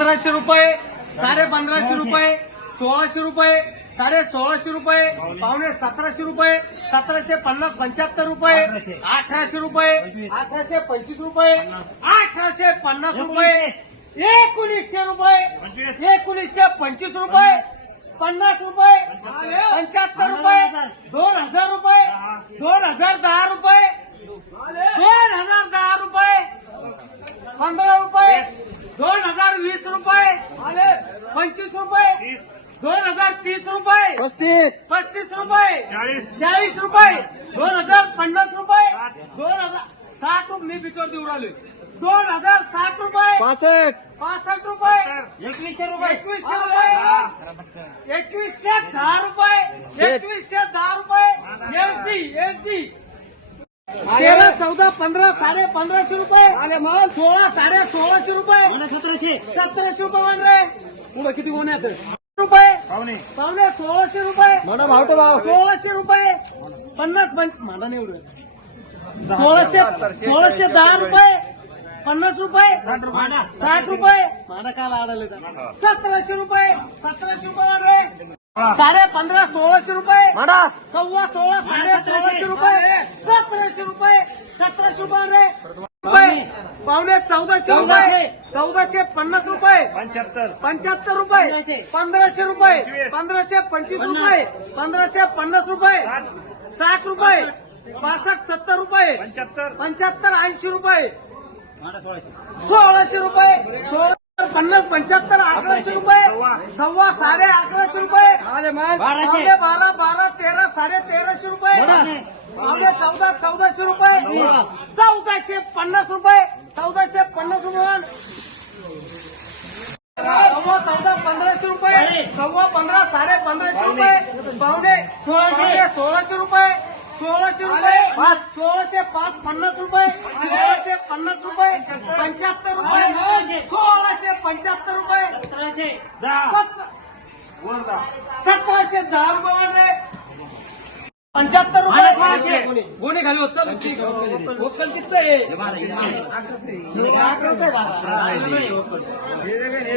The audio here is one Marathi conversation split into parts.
पंधराशे रुपये साडे पंधराशे रुपये सोळाशे रुपये साडे सोळाशे रुपये पावणे सतराशे रुपये सतराशे पन्नास पंच्याहत्तर रुपये अठराशे रुपये अठराशे पंचवीस रुपये अठराशे पन्नास रुपये एकोणीसशे रुपये एकोणीसशे पंचवीस रुपये पन्नास रुपये पंच्याहत्तर रुपये दोन हजार रुपये दोन हजार दहा रुपये दोन हजार दहा रुपये पंधरा रुपये दोन हजार वीस रुपये. पंचवीस रुपये. दोन हजार तीस रुपये. पस्तीस. पस्तीस रुपये. चाळीस. चाळीस रुपये. दोन हजार पन्नास रुपये. दोन हजार साठ रुपये मी देऊ राहिलोय दोन हजार साठ रुपये. पासष्ट. पासष्ट रुपये. एकवीसशे रुपये. एकवीसशे रुपये. एकवीसशे दहा रुपये. एकवीसशे दहा रुपये. S D S D. तेरा चौदा पंधरा साडे पंधराशे रुपये. आले मग. सोळा साडे सोळाशे रुपये. सतराशे. सतराशे रुपये म्हणले पुढे किती होण्यात रुपये. पाहुणे पावणे सोळाशे रुपये. म्हणा भाव. सोळाशे रुपये. पन्नास पंच मला नाही एवढं. सोळाशे सोळाशे दहा रुपये. पन्नास रुपये. साठ रुपये. माझा काल आढळले सतराशे रुपये. सतराशे रुपये वाढले साडे पंधरा सोळाशे रुपये. म्हणा सव्वा सोळा साडे सोळाशे रुपये. सतराशे रुपये. सतराशे रुपये पावणे चौदाशे रुपये. चौदाशे. पन्नास रुपये. पंच्याहत्तर. पंच्याहत्तर रुपये. पंधराशे रुपये. पंधराशे पंचवीस रुपये. पंधराशे पन्नास रुपये. साठ. रुपये. पासष्ट सत्तर रुपये. पंच्याहत्तर. पंच्याहत्तर ऐंशी रुपये. सोळाशे रुपये. सोळा पन्नास पंच्याहत्तर अकराशे रुपये. सव्वा साडे अकराशे रुपये. पावणे बारा बारा तेरा साडे तेराशे रुपये. पावणे चौदा चौदाशे रुपये. चौदाशे पन्नास रुपये. चौदाशे पन्नास रुपये. सव्वा चौदा पंधराशे रुपये. सव्वा पंधरा साडे पंधराशे रुपये. पावणे सोळाशे. सोळाशे रुपये. सोळाशे रुपये. पाच सोळाशे पाच पन्नास रुपये. सोळाशे पन्नास रुपये पंच्याहत्तर रुपये सोळाशे पंच्याहत्तर रुपये. सतराशे. दहा रुपये वाढले पंच्याहत्तर रुपये गोणी खाली होत किती आहे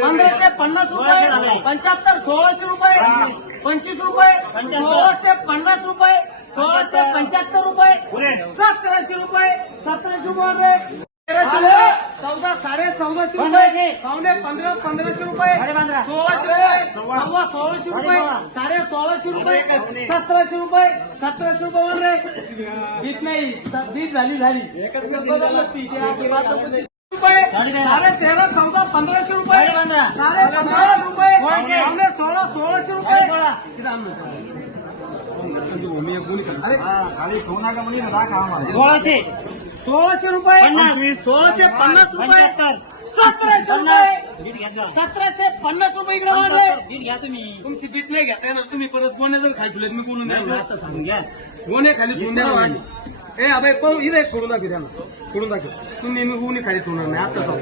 पंधराशे पन्नास रुपये पंच्याहत्तर सोळाशे रुपये पंचवीस रुपये सोळाशे पन्नास रुपये. सोळाशे पंच्याहत्तर रुपये सतराशे रुपये सतराशे रुपये तेराशे रुपये चौदा साडे चौदाशे रुपये पावणे पंधरा पंधराशे रुपये सोळाशे रुपये सव्वा सोळाशे रुपये साडे सोळाशे रुपये सतराशे रुपये सतराशे रुपये म्हणले बीत नाही. बीत झाली झाली. रुपये साडे तेरा चौदा पंधराशे रुपये साडे पंधराशे रुपये पावणे सोळा सोळाशे. सोळाशे रुपये. सोळाशे पन्नास रुपये. सतराशे रुपये. सतराशे पन्नास रुपये इकडे वाढले. तुमची बीट नाही घेता येणार. तुम्ही परत कोणे जर खाली ठेवले मी कोणून द्या आता सांगून घ्या. खाली ठेवून द्या ए अभय पण इथे खोडून दाखव खोडून दाखव. तुम्ही मी कोणी खाली ठेवणार नाही. आता